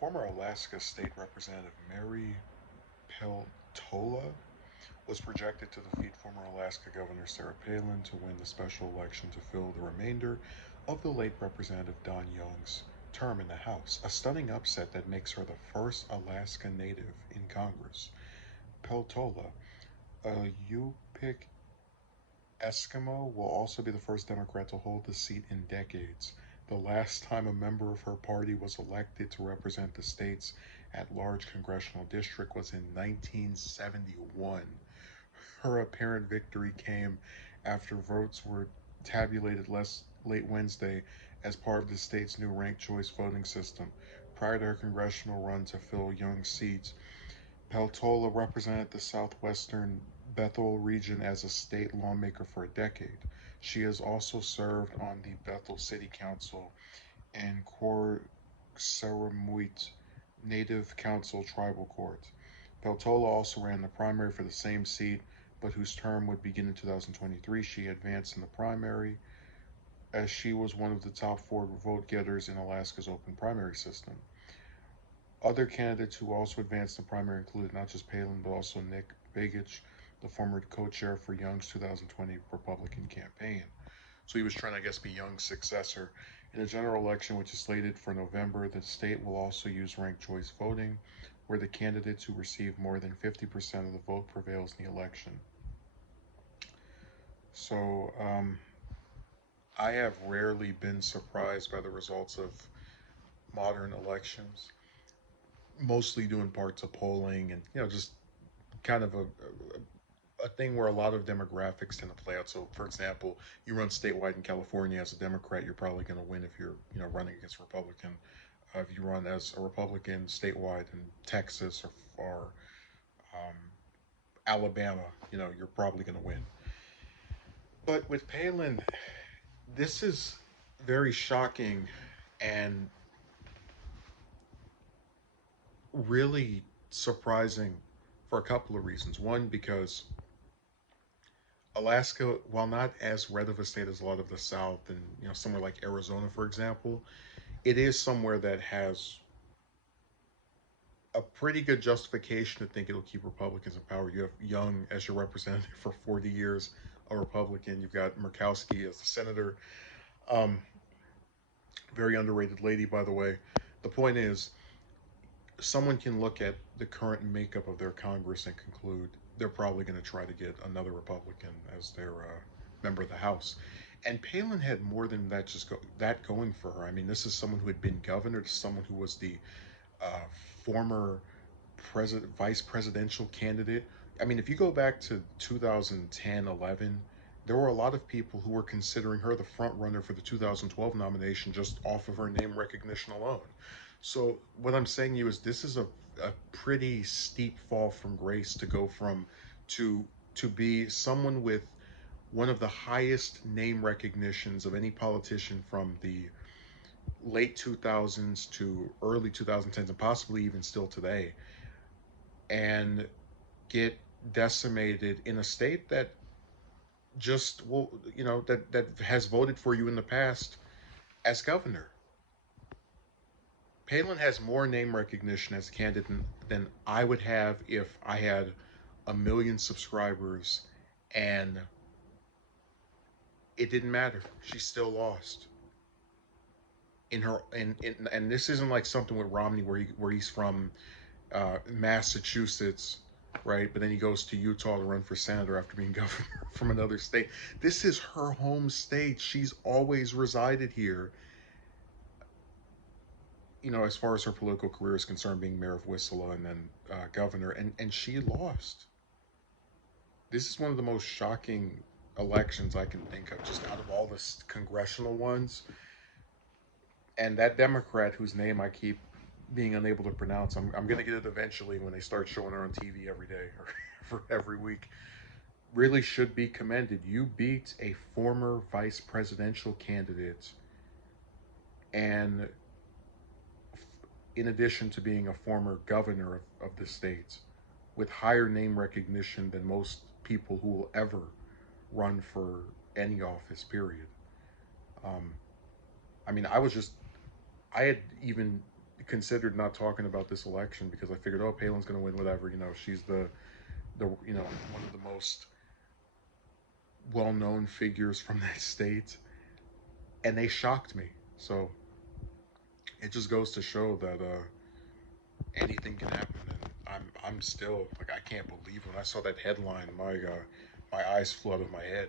Former Alaska State Representative Mary Peltola was projected to defeat former Alaska Governor Sarah Palin to win the special election to fill the remainder of the late Representative Don Young's term in the House, a stunning upset that makes her the first Alaska native in Congress. Peltola, a Yupik Eskimo, will also be the first Democrat to hold the seat in decades. The last time a member of her party was elected to represent the state's at large congressional district was in 1971. Her apparent victory came after votes were tabulated late Wednesday as part of the state's new ranked choice voting system. Prior to her congressional run to fill Young's seats, Peltola represented the southwestern Bethel region as a state lawmaker for a decade. She has also served on the Bethel City Council and Corsaramuit Native Council Tribal Court. Peltola also ran the primary for the same seat, but whose term would begin in 2023. She advanced in the primary as she was one of the top four vote getters in Alaska's open primary system. Other candidates who also advanced in the primary included not just Palin, but also Nick Begich, the former co-chair for Young's 2020 Republican campaign. So he was trying to, I guess, be Young's successor. In a general election, which is slated for November, the state will also use ranked choice voting, where the candidates who receive more than 50% of the vote prevails in the election. So I have rarely been surprised by the results of modern elections, mostly due in part to polling and just kind of a thing where a lot of demographics tend to play out. So, for example, you run statewide in California as a Democrat, you're probably going to win if you're running against a Republican. If you run as a Republican statewide in Texas or um, Alabama, you're probably going to win. But with Palin, this is very shocking and really surprising for a couple of reasons. One, because Alaska, while not as red of a state as a lot of the South and somewhere like Arizona, for example, it is somewhere that has a pretty good justification to think it'll keep Republicans in power. You have Young as your representative for 40 years, a Republican. You've got Murkowski as the senator. Um, Very underrated lady, by the way. The point is, someone can look at the current makeup of their Congress and conclude they're probably going to try to get another Republican as their member of the House. And Palin had more than that that going for her. I mean, this is someone who had been governor, someone who was the uh, former vice presidential candidate. I mean, if you go back to 2010, 11, there were a lot of people who were considering her the front runner for the 2012 nomination just off of her name recognition alone. So what I'm saying to you is this is a pretty steep fall from grace to go from to to be someone with one of the highest name recognitions of any politician from the late 2000s to early 2010s and possibly even still today, and get decimated in a state that just will that has voted for you in the past as governor. Palin has more name recognition as a candidate than I would have if I had a million subscribers and it didn't matter. She still lost. And this isn't like something with Romney where he's from Massachusetts, right? But then he goes to Utah to run for senator after being governor from another state. This is her home state. She's always resided here. As far as her political career is concerned, being mayor of Whistler and then governor, and she lost. This is one of the most shocking elections I can think of, just out of all the congressional ones. And that Democrat whose name I keep being unable to pronounce, I'm going to get it eventually when they start showing her on TV every day or for every week, really should be commended. You beat a former vice presidential candidate, and in addition to being a former governor of the state, with higher name recognition than most people who will ever run for any office, period. Um, I mean, I had even considered not talking about this election because I figured, oh, Palin's going to win, whatever. You know, she's the one of the most well-known figures from that state, and they shocked me. So it just goes to show that anything can happen, and I'm still like, I can't believe when I saw that headline, my eyes flew out of my head.